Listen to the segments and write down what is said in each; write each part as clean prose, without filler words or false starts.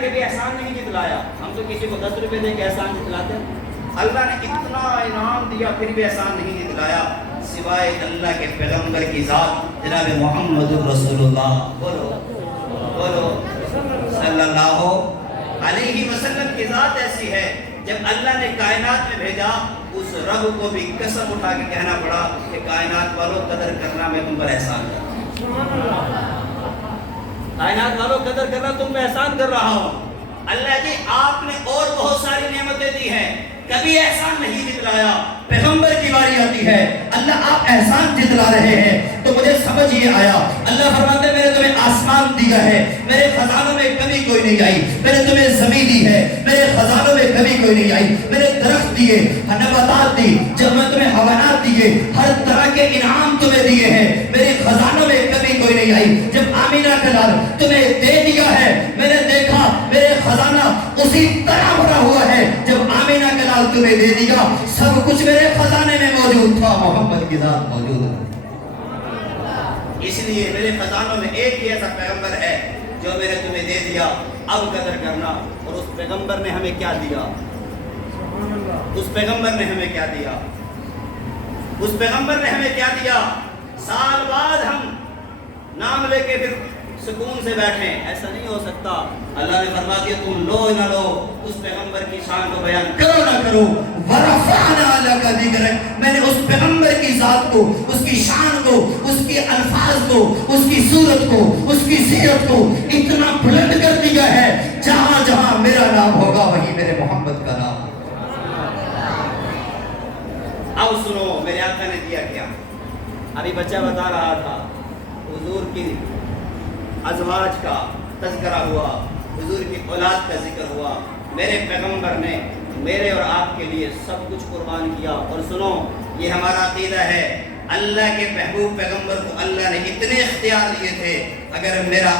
نے کبھی احسان نہیں جتلایا. ہم تو کسی کو 10 روپے دے کے احسان جتلاتے ہیں. اللہ نے اتنا انعام دیا پھر بھی احسان نہیں جتلایا سوائے اللہ کے پیغمبر کی ذات جناب محمد رسول اللہ. بولو صلی اللہ علیہ وسلم کی ذات ایسی ہے جب اللہ نے کائنات میں بھیجا اس رب کو بھی قسم اٹھا کے کہنا پڑا کہ کائنات والوں قدر کرنا میں تم پر احسان کر رہا ہوں. کائنات والوں قدر کرنا تم میں احسان کر رہا ہوں. اللہ جی آپ نے اور بہت ساری نعمتیں دی ہیں کبھی احسان نہیں جتلایا. پیغمبر کی باری آتی ہے اللہ آپ احسان جتلا رہے ہیں تو مجھے سمجھ یہ آیا. اللہ فرماتے ہیں میں نے تمہیں آسمان دیا ہے میرے خزانوں میں کبھی کوئی نہیں آئی. میں نے تمہیں زمین دی ہے میرے خزانوں میں کبھی کوئی نہیں آئی. میں نے درخت دیے نباتات دی جب میں تمہیں حیوانات دیے ہر طرح کے انعام تمہیں دیے ہیں میرے خزانوں میں کبھی کوئی نہیں آئی. جب آمینہ کا لال تمہیں دے دیا ہے میں نے دیکھا میرے خزانہ اسی طرح بھرا ہوا ہے جب آمینہ کا لال تمہیں دے دیا. سب کچھ میرے خزانے میں موجود تھا محمد کی ذات موجود ہے. اس لیے میرے خزانوں میں ایک ہی ایسا پیغمبر ہے جو میں نے تمہیں دے دیا. اب قدر کرنا. اور اس پیغمبر نے ہمیں کیا دیا؟ اس پیغمبر نے ہمیں کیا دیا؟ اس پیغمبر نے ہمیں کیا دیا؟ سال بعد ہم نام لے کے پھر سکون سے بیٹھیں ایسا نہیں ہو سکتا. اللہ نے فرما دیا تم لو نہ لو اس پیغمبر کی شان کو بیان کرو نہ کرو ورفعنا لک ذکرک. میں نے اس پیغمبر کی ذات کو اس کی شان کو اس کے الفاظ کو اس کی صورت کو اس کی سیرت کو اتنا بلند کر دیا ہے جہاں جہاں میرا نام ہوگا وہیں میرے محمد کا نام. آؤ سنو میرے آقا نے دیا کیا. ابھی بچہ بتا رہا تھا حضور کی ازواج کا تذکرہ ہوا حضور کی اولاد کا ذکر ہوا. میرے پیغمبر نے میرے اور آپ کے لیے سب کچھ قربان کیا. اور سنو یہ ہمارا عقیدہ ہے اللہ کے محبوب پیغمبر کو اللہ نے اتنے اختیار دیے تھے اگر میرا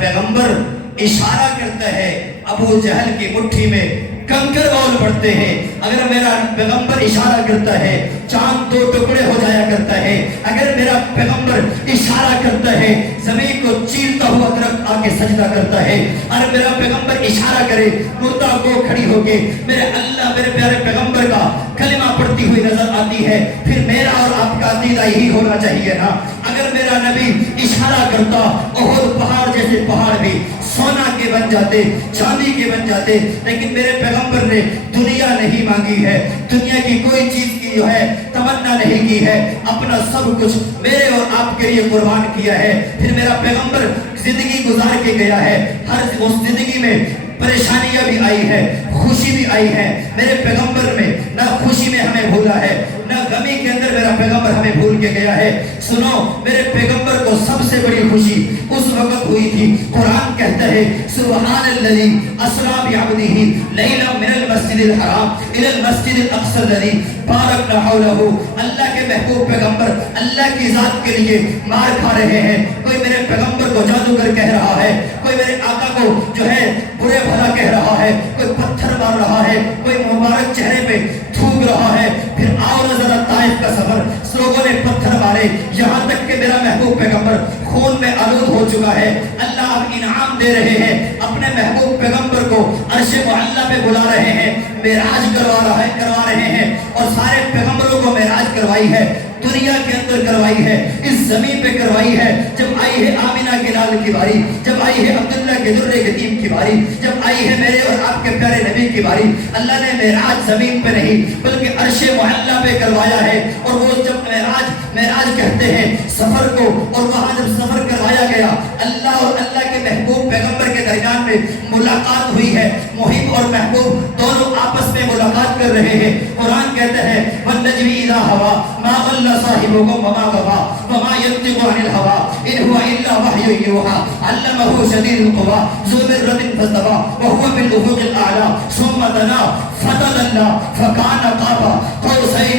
پیغمبر اشارہ کرتا ہے ابو جہل کی مٹھی میں کنکر بول پڑتے ہیں. اگر میرا پیغمبر اشارہ کرتا ہے چاند 2 ٹکڑے ہو جایا کرتا ہے. اگر میرا پیغمبر اشارہ کرتا ہے زمین کو چیرتا ہوا درخت آ کے سجدہ کرتا ہے. اگر میرا پیغمبر اشارہ کرے مردہ کو کھڑی ہو کے میرے اللہ میرے پیارے پیغمبر کا کلمہ پڑھتی ہوئی نظر آتی ہے پھر میرا اور آپ کا عقیدہ یہی ہونا چاہیے نا. اگر میرا نبی اشارہ کرتا احد پہاڑ جیسے پہاڑ بھی سونا کے بن جاتے چاندی کے بن جاتے. لیکن میرے پیغمبر نے دنیا نہیں مانگی ہے دنیا کی کوئی چیز کی جو ہے تمنا نہیں کی ہے اپنا سب کچھ میرے اور آپ کے لیے قربان کیا ہے. پھر میرا پیغمبر زندگی گزار کے گیا ہے. ہر اس زندگی میں پریشانیاں بھی آئی ہے خوشی بھی آئی ہے. میرے پیغمبر میں نہ خوشی میں ہمیں بھولا ہے نہ غمی کے اندر میرا پیغمبر ہمیں بھول کے گیا ہے. سنو میرے پیغمبر کو سب سے بڑی خوشی اس وقت ہوئی تھی. قرآن کہتا ہے سبحان الذی اسری بعبدہ لیلا من المسجد الحرام الی المسجد الاقصی الذی بارکنا حولہ. اللہ کے محبوب پیغمبر اللہ کی ذات کے لیے مار کھا رہے ہیں. کوئی میرے پیغمبر کو جادوگر کہہ رہا ہے کوئی میرے آقا کو جو ہے برے بھلا کہہ رہا ہے کوئی پتھر مار رہا ہے کوئی مبارک چہرے پہ تھوک رہا ہے. پھر آؤ نہ ذرا طائف کا سفر لوگوں نے پتھر مارے یہاں تک کہ میرا محبوب پیغمبر خون میں آلود ہو چکا ہے. اللہ اب انعام دے رہے ہیں اپنے محبوب پیغمبر کو عرش معلیٰ پہ بلا رہے ہیں معراج کروا رہے ہیں. اور سارے پیغمبروں کو معراج کروائی ہے دنیا کے اندر کروائی ہے اس زمین پہ کروائی ہے. جب آئی ہے آمینہ کے لال کی باری جب آئی ہے عبداللہ کے در یتیم کی باری جب آئی ہے میرے اور آپ کے پیارے نبی کی باری اللہ نے معراج زمین پہ نہیں بلکہ عرش معلیٰ پہ کروایا ہے. اور وہ جب معراج کہتے ہیں سفر کو اور وہاں جب سفر کروایا گیا اللہ اور اللہ کے محبوب پیغمبر کے درمیان میں ملاقات ہوئی ہے. محب اور محبوب دونوں آپس میں ملاقات کر رہے ہیں. قرآن کہتا ہے والنجم اذا ہوا ما ضل صاحبكم وما غوى وما ينطق عن الهوى ان هو الا وحي يوحى علمه شديد القوى ذو مرة فاستوى وهو بالافق الاعلى ثم دنا فتدلى فكان قاب قوسين